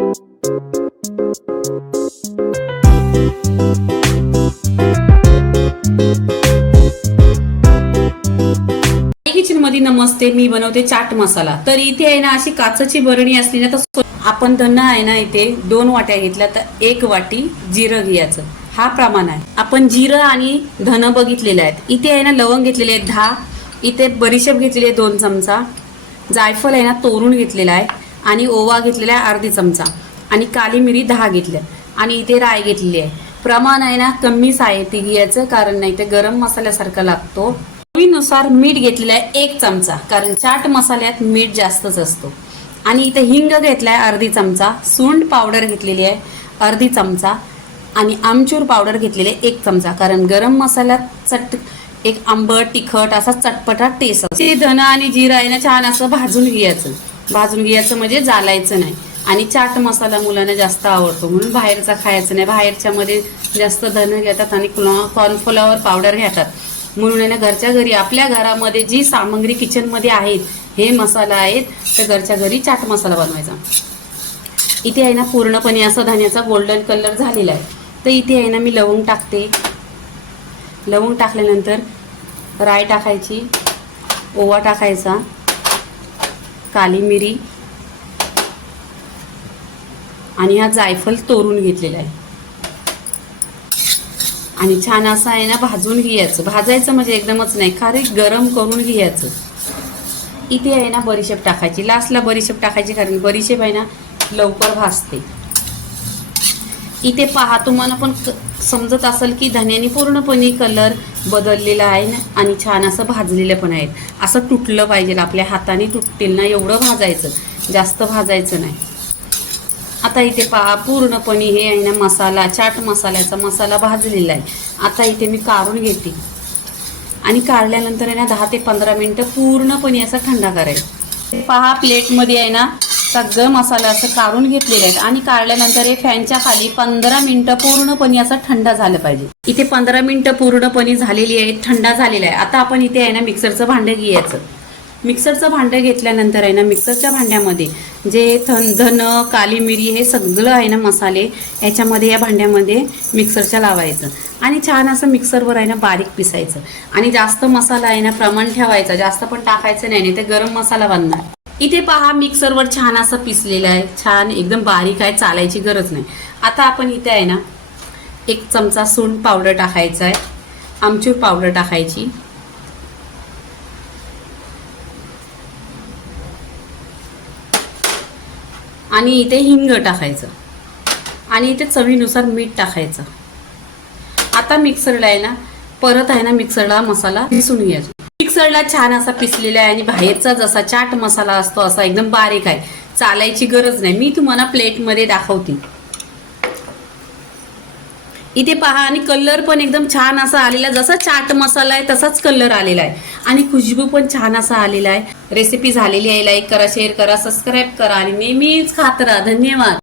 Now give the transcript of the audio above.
Kitchen मध्ये नमस्ते, मी बनवते चाट मसाला। तर इथे आहे ना अशी काचेची बरणी असली ना तर आपण धन आहे ना इथे 2 वाट्या घेतल्या तर 1 वाटी जिरं घ्यायचं, हा प्रमाण आहे। आपण जिरं आणि धन बघितलेले आहेत। इथे आहे ना लवंग घेतलेले आहेत 10, इथे बडीशेप घेतलेली आहे 2 चमचा, जायफळ आहे ना तोडून घेतलेला आहे आणि ओवा घेतलेला आहे अर्धी चमचा आणि काली मिरी 10 घेतल्या आणि इथे राई घेतलेली आहे। प्रमाण आहे ना कमीच आहे ती घ्यायचं, कारण नाही ते गरम मसाल्यासारखा लागतो। चवीनुसार मीठ घेतलेलं आहे 1 चमचा, कारण चाट मसाल्यात मीठ जास्तच असतो। आणि इथे हिंग घेतलाय अर्धी चमचा, सुंठ पावडर घेतलेली आहे अर्धी चमचा आणि आमचूर पावडर घेतलेले 1 चमचा, कारण गरम मसाल्यात एक आंबट तिखट असा चटपटा टेस्ट असतो। ते धना आणि जिरा आहे ना छान असं भाजून घ्यायचं म्हणजे जालायचं नाही। आणि चाट मसाला मुलांना जास्त आवडतो म्हणून बाहेरचा खायचं नाही। बाहेरच्या मध्ये जास्त धन घेतात आणि कॉर्नफ्लॉवर पावडर घेतात, म्हणून आहे ना घरच्या घरी आपल्या घरामध्ये जी सामग्री किचन मध्ये आहेत, हे मसाला आहेत, तर घरच्या घरी चाट मसाला बनवायचा। इथे आहे ना पूर्णपणे असा धन्याचा गोल्डन कलर झालेला आहे। तर इथे आहे ना मी लवंग टाकते। लवंग टाकल्यानंतर राई टाकायची, ओवा टाकायचा, काली मिरी आणि हा जायफळ तोडून घेतलेला आहे आणि छान असं आहे ना भाजून घ्यायचं। भाजायचं म्हणजे एकदमच नाही, खाली गरम करून घ्यायचं। इथे आहे ना बडीशेप टाकायची, लास्टला बडीशेप टाकायची, कारण बडीशेप आहे ना लवकर भाजते। इथे पहा, तुम्हाला पण समजत असेल की धन्याने पूर्णपणे कलर बदललेला आहे ना आणि छान असं भाजलेलं पण आहे। असं तुटलं पाहिजे, आपल्या हाताने तुटतील ना एवढं भाजायचं, जास्त भाजायचं नाही। आता इथे पहा पूर्णपणे हे आहे ना मसाला, चाट मसाल्याचा मसाला भाजलेला आहे। आता इथे मी काढून घेते आणि काढल्यानंतर आहे ना 10 ते 15 मिनिटं पूर्णपणे असं थंडा करायचं। पहा प्लेटमध्ये आहे ना सगळं मसाला असं काढून घेतलेले आहेत आणि काढल्यानंतर हे फॅनच्या खाली 15 मिनिटं पूर्णपणे असं थंड झालं पाहिजे। इथे 15 मिनिटं पूर्णपणे झालेली आहे, थंड झालेला आहे। आता आपण इथे आहे ना मिक्सरचं भांडं घ्यायचं। मिक्सरचं भांडं घेतल्यानंतर आहे ना मिक्सरच्या भांड्यामध्ये जे धन काली मिरी हे सगळं आहे ना मसाले याच्यामध्ये या भांड्यामध्ये मिक्सरच्या लावायचं आणि छान असं मिक्सरवर आहे ना बारीक पिसायचं। आणि जास्त मसाला आहे ना प्रमाण ठेवायचं, जास्त पण टाकायचं नाही, ते गरम मसाला बनणार। इथे पहा मिक्सरवर छान असं पिसलेलं आहे, छान एकदम बारीक आहे, चालायची गरज नाही। आता आपण इथे आहे ना 1 चमचा सुंठ पावडर टाकायचा आहे, आमचूर पावडर टाकायची आणि इथे हिंग टाकायचं आणि इथे चवीनुसार मीठ टाकायचं। आता मिक्सरला आहे ना परत आहे ना मिक्सरला मसाला पिसून घ्यायचा। मिक्सरला छान असा पिसलेला आहे आणि बाहेरचा जसा चाट मसाला असतो असा एकदम बारीक आहे, चालायची गरज नाही। मी तुम्हाला प्लेटमध्ये दाखवते। इथे पहा आणि कलर पण एकदम छान असा आलेला, जसा चाट मसाला आहे तसाच कलर आलेला आहे आणि खुशबू पण छान असा आलेला आहे। रेसिपी झालेली आहे, लाईक करा, शेअर करा, सबस्क्राईब करा आणि नेहमीच खात राहा। धन्यवाद।